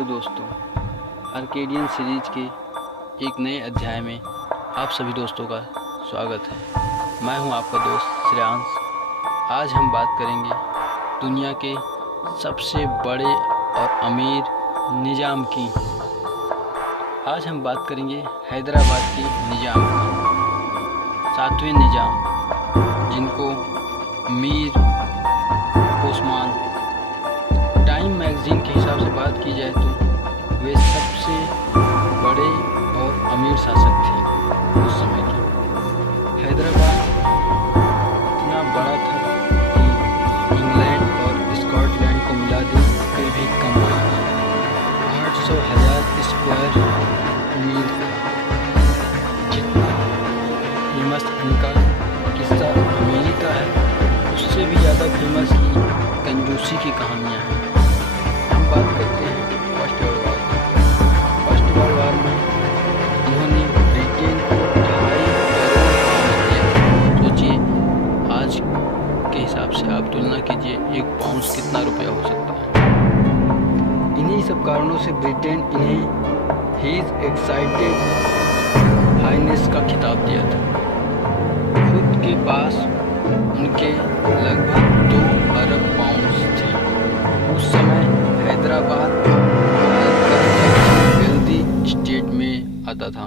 Hello दोस्तों, Arcadian series के एक नए अध्याय में आप सभी दोस्तों का स्वागत है। मैं हूं आपका दोस्त श्रेयांश। आज हम बात करेंगे दुनिया के सबसे बड़े और अमीर निज़ाम की। आज हम बात करेंगे हैदराबाद के निज़ाम की, सातवें निज़ाम, जिनको मीर ओस्मान। टाइम मैगज़ीन के हिसाब से बात की जाए तो वे सबसे बड़े और अमीर शासक थे उस समय के। हैदराबाद इतना बड़ा था कि इंग्लैंड और स्कॉटलैंड को मिला दे फिर भी कम था। 800,000 स्क्वायर मील था। जितना फेमस इनका किस्सा अमेरिका है, उससे भी ज़्यादा फेमस ही कंजूसी की कहानियाँ हैं। हम बात करते हैं फर्स्ट वर्ल्ड वार की। फर्स्ट वर्ल्ड वार में इन्होंने ब्रिटेन को 2.5 करोड़ पाउंड दिए। सोचिए, आज के हिसाब से आप तुलना कीजिए, 1 पाउंड कितना रुपया हो सकता है। इन्हीं सब कारणों से ब्रिटेन इन्हें हीज एक्साइटेड हाइनेस का खिताब दिया था। खुद के पास उनके लगभग 2 अरब पाउंड थे। उस समय हैदराबाद वेल्दी स्टेट में आता था।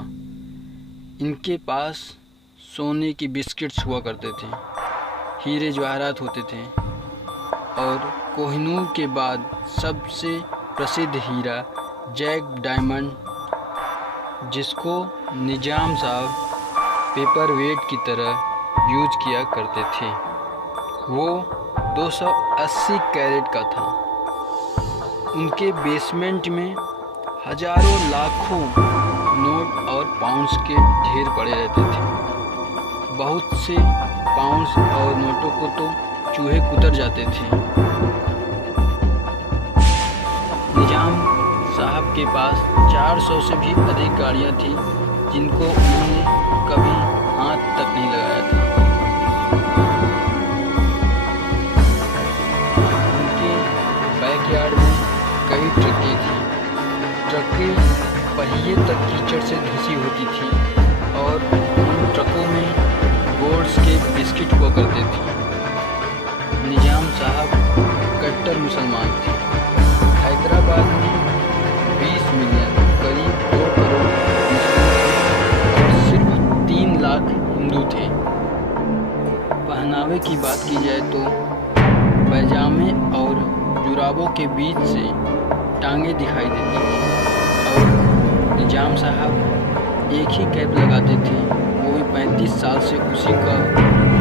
इनके पास सोने की बिस्किट्स हुआ करते थे, हीरे जवाहरात होते थे, और कोहिनूर के बाद सबसे प्रसिद्ध हीरा जैक डायमंड, जिसको निजाम साहब पेपर वेट की तरह यूज किया करते थे, वो 280 कैरेट का था। उनके बेसमेंट में हजारों लाखों नोट और पाउंड्स के ढेर पड़े रहते थे। बहुत से पाउंड्स और नोटों को तो चूहे कुतर जाते थे। निजाम साहब के पास 400 से भी अधिक गाड़ियाँ थी, जिनको उन्होंने कभी हाथ तक नहीं लगाया था। उनके बैकयार्ड में कई ट्रकें थी। ट्रकें पहिए तक कीचड़ से धंसी होती थी और उन ट्रकों में गोल्ड्स के बिस्किट हुआ करते थे। निजाम साहब कट्टर मुसलमान थे। हैदराबाद में 20 मिलियन, करीब 2 करोड़ मुस्लिम थे और सिर्फ 3 लाख हिंदू थे। पहनावे की बात की जाए तो पैजामे और जुराबों के बीच से टांगें दिखाई देती थी, और निजाम साहब एक ही कैप लगाते थे। वो भी 35 साल से उसी का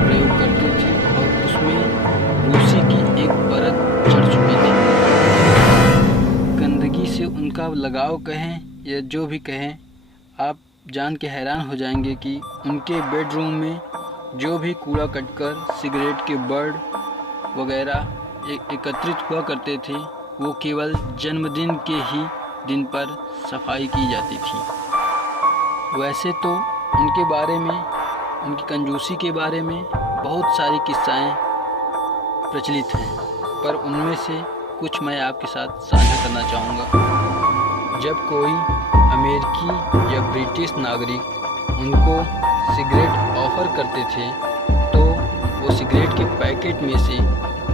प्रयोग करते थे और उसमें रूसी की एक परत चढ़ चुकी थी। गंदगी से उनका लगाव कहें या जो भी कहें, आप जान के हैरान हो जाएंगे कि उनके बेडरूम में जो भी कूड़ा कटकर सिगरेट के बर्ड वगैरह एकत्रित हुआ करते थे, वो केवल जन्मदिन के ही दिन पर सफाई की जाती थी। वैसे तो उनके बारे में, उनकी कंजूसी के बारे में बहुत सारी किस्साएं प्रचलित हैं, पर उनमें से कुछ मैं आपके साथ साझा करना चाहूँगा। जब कोई अमेरिकी या ब्रिटिश नागरिक उनको सिगरेट ऑफ़र करते थे, तो वो सिगरेट के पैकेट में से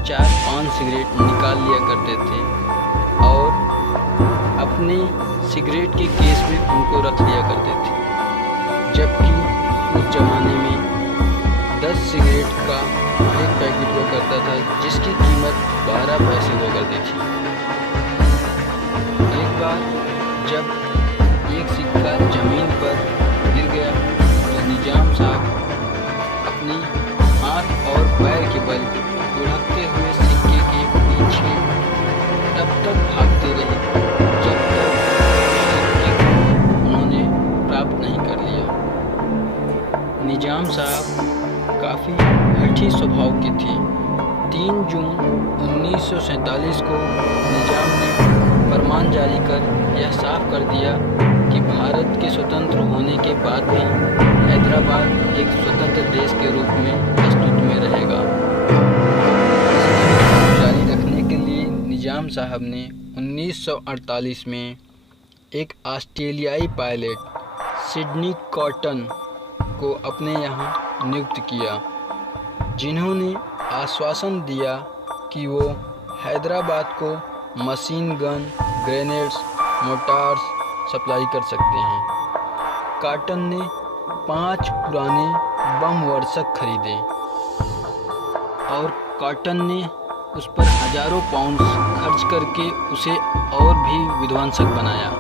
4-5 सिगरेट निकाल लिया करते थे और अपने सिगरेट के केस में उनको रख लिया करते थे। जबकि उस ज़माने में 10 सिगरेट का एक पैकेट हुआ करता था, जिसकी कीमत 12 पैसे हुआ करती थी। एक बार जब एक सिक्का ज़मीन पर गिर गया तो निजाम साहब अपनी हाथ और पैर के बल लुढ़कते हुए सिक्के के पीछे तब तक भागते रहे जब तक सिक्के को उन्होंने प्राप्त नहीं कर लिया। निजाम साहब काफ़ी हठी स्वभाव के थे। 3 जून 1947 को निजाम ने फरमान जारी कर यह साफ कर दिया कि भारत के स्वतंत्र होने के बाद भी हैदराबाद एक स्वतंत्र देश के रूप में अस्तित्व में रहेगा। जारी रखने के लिए निजाम निज़ाम साहब ने 1948 में एक ऑस्ट्रेलियाई पायलट सिडनी कॉटन को अपने यहाँ नियुक्त किया, जिन्होंने आश्वासन दिया कि वो हैदराबाद को machine gun, grenades, motors supply कर सकते हैं। कॉटन ने 5 पुराने बम वर्षक खरीदे और कॉटन ने उस पर हजारों पाउंड खर्च करके उसे और भी विध्वंसक बनाया।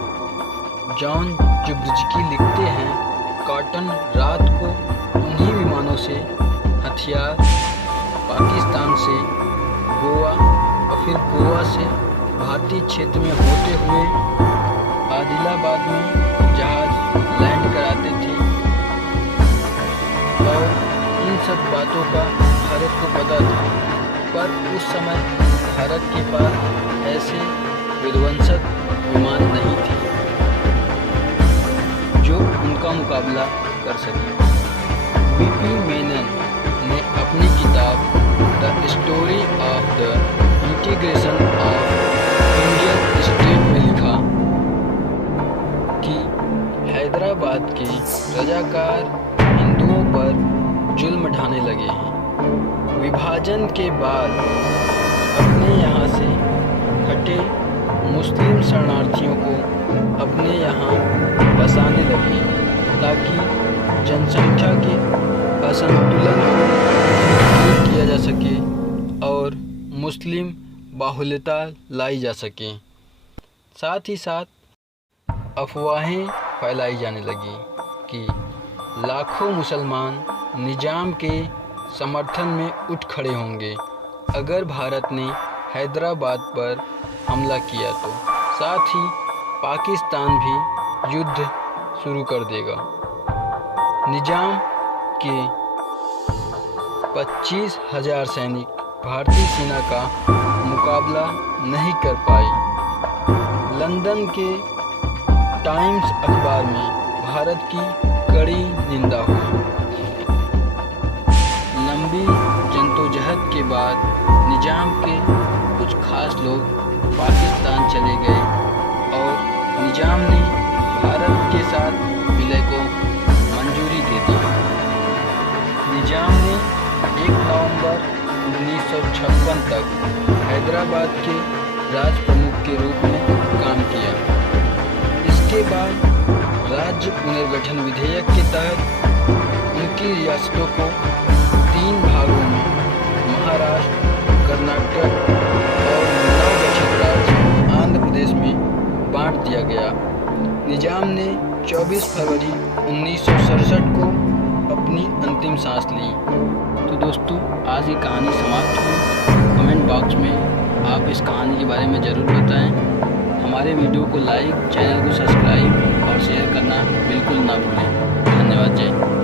जॉन जुब्रिजकी लिखते हैं, कॉटन रात को उन्हीं विमानों से हथियार पाकिस्तान से गोवा और फिर गोवा से भारतीय क्षेत्र में होते हुए आदिलाबाद में जहाज लैंड कराते थे और इन सब बातों का भारत को पता था, पर उस समय भारत के पास ऐसे विध्वंसक विमान नहीं थे जो उनका मुकाबला कर सके। बीपी मेनन ने अपनी किताब the story of the integration of Indian state में लिखा कि हैदराबाद के रजाकार हिंदुओं पर जुल्म ढाने लगे हैं। विभाजन के बाद अपने यहाँ से हटे मुस्लिम शरणार्थियों को अपने यहाँ बसाने लगे ताकि जनसंख्या के असंतुलन को दूर किया जा सके और मुस्लिम बाहुल्यता लाई जा सके। साथ ही साथ अफवाहें फैलाई जाने लगी कि लाखों मुसलमान निज़ाम के समर्थन में उठ खड़े होंगे अगर भारत ने हैदराबाद पर हमला किया तो, साथ ही पाकिस्तान भी युद्ध शुरू कर देगा। निज़ाम के 25,000 सैनिक भारतीय सेना का मुकाबला नहीं कर पाए। लंदन के टाइम्स अखबार में भारत की कड़ी निंदा हुई। लंबी जद्दोजहद के बाद निज़ाम के कुछ खास लोग पाकिस्तान चले गए और निज़ाम ने भारत के साथ विलय को मंजूरी दे दी। निज़ाम ने 1 नवंबर 1956 तक हैदराबाद के राज प्रमुख के रूप में काम किया। इसके बाद राज्य पुनर्गठन विधेयक के तहत उनकी रियासतों को 3 भागों में महाराष्ट्र, कर्नाटक और नवगठित राज्य आंध्र प्रदेश में बांट दिया गया। निज़ाम ने 24 फरवरी 1967 को अपनी अंतिम सांस ली। तो दोस्तों, आज की कहानी समाप्त हुई। कमेंट बॉक्स में आप इस कहानी के बारे में ज़रूर बताएं। हमारे वीडियो को लाइक, चैनल को सब्सक्राइब और शेयर करना बिल्कुल ना भूलें। धन्यवाद। जय